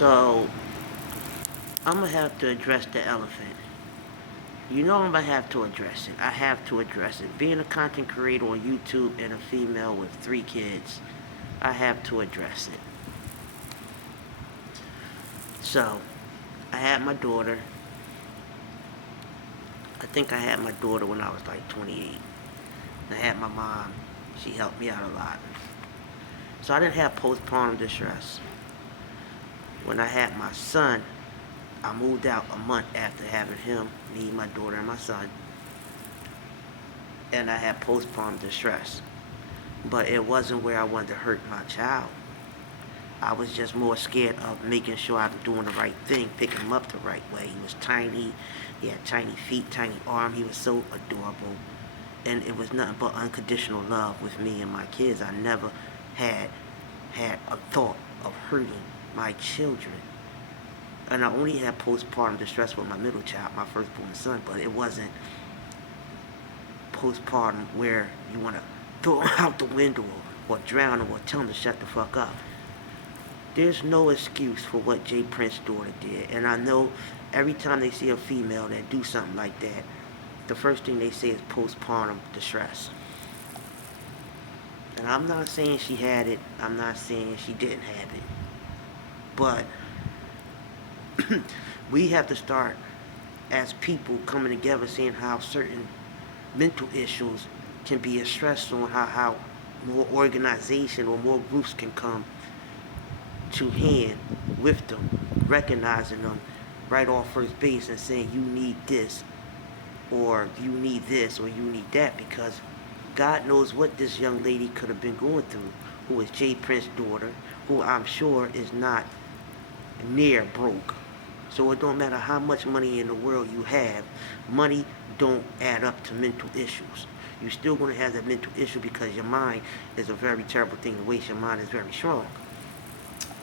So, I'm going to have to address the elephant. You know I'm going to have to address it. I have to address it. Being a content creator on YouTube and a female with 3 kids, I have to address it. So, I had my daughter. I think I had my daughter when I was like 28. And I had my mom. She helped me out a lot. So I didn't have postpartum distress. When I had my son, I moved out a month after having him, me, my daughter, and my son. And I had postpartum distress. But it wasn't where I wanted to hurt my child. I was just more scared of making sure I was doing the right thing, picking him up the right way. He was tiny. He had tiny feet, tiny arm. He was so adorable. And it was nothing but unconditional love with me and my kids. I never had a thought of hurting my children. And I only had postpartum distress with my middle child, my firstborn son, but it wasn't postpartum where you want to throw him out the window or drown him or tell him to shut the fuck up. There's no excuse for what Jay Prince's daughter did. And I know every time they see a female that do something like that, the first thing they say is postpartum distress. And I'm not saying she had it. I'm not saying she didn't have it. But we have to start as people coming together saying how certain mental issues can be a stress on how more organization or more groups can come to hand with them, recognizing them right off first base and saying you need this or you need this or you need that, because God knows what this young lady could have been going through, who is Jay Prince's daughter, who I'm sure is not near broke. So it don't matter how much money in the world you have, money don't add up to mental issues. You're still going to have that mental issue because your mind is a very terrible thing to waste. Your mind is very strong.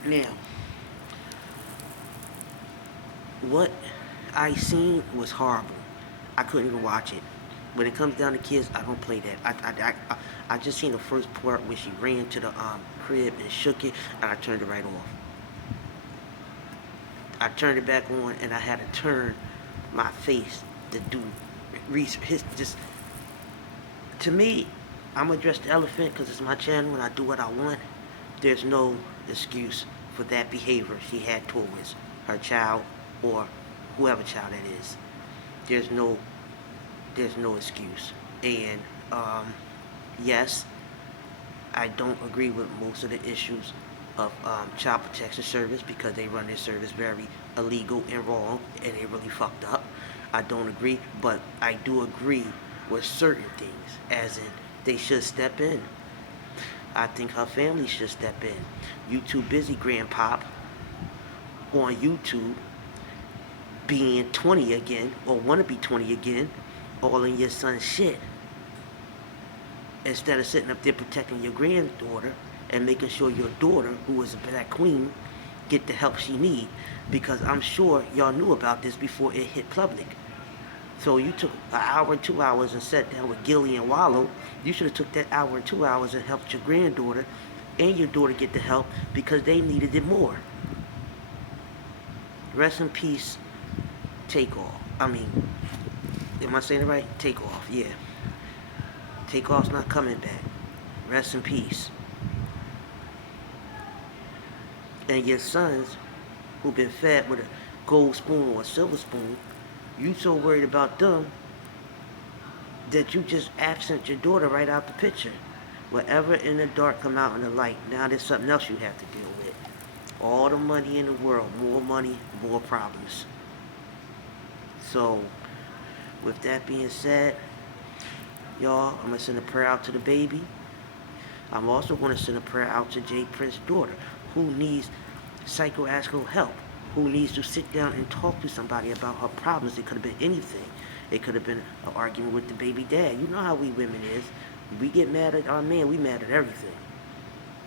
Now, what I seen was horrible. I couldn't even watch it. When it comes down to kids, I don't play that. I just seen the first part where she ran to the crib and shook it, and I turned it right off. I turned it back on, and I had to turn my face to do research. Just to me, I'm gonna address the elephant because it's my channel and I do what I want. There's no excuse for that behavior she had towards her child or whoever child it is. There's no excuse. And yes, I don't agree with most of the issues of child protection service because they run their service very illegal and wrong and they really fucked up. I don't agree, but I do agree with certain things, as in they should step in. I think her family should step in. You too busy, grandpop, on YouTube being 20 again or want to be 20 again, all in your son's shit, instead of sitting up there protecting your granddaughter and making sure your daughter, who is a black queen, get the help she need, because I'm sure y'all knew about this before it hit public. So you took an hour and 2 hours and sat down with Gilly and Wallow. You should have took that hour and 2 hours and helped your granddaughter and your daughter get the help because they needed it more. Rest in peace, Takeoff. I mean, am I saying it right? Takeoff, yeah. Takeoff's not coming back. Rest in peace. And your sons, who've been fed with a gold spoon or a silver spoon, you so worried about them that you just absent your daughter right out the picture. Whatever in the dark come out in the light. Now there's something else you have to deal with. All the money in the world, more money, more problems. So, with that being said, y'all, I'm going to send a prayer out to the baby. I'm also going to send a prayer out to Jay Prince's daughter, who needs psychological help, who needs to sit down and talk to somebody about her problems. It could have been anything. It could have been an argument with the baby dad. You know how we women is. We get mad at our man, we mad at everything.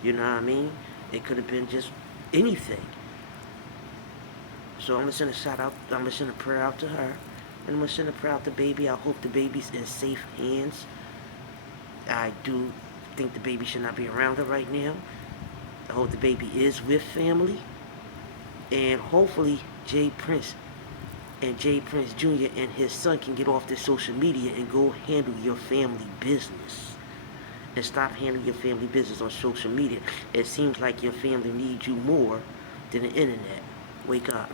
You know what I mean? It could have been just anything. So I'm going to send a shout out, I'm going to send a prayer out to her. And I'm going to send a prayer out to the baby. I hope the baby's in safe hands. I do think the baby should not be around her right now. I hope the baby is with family. And hopefully Jay Prince and Jay Prince Jr. and his son can get off this social media and go handle your family business. And stop handling your family business on social media. It seems like your family needs you more than the internet. Wake up.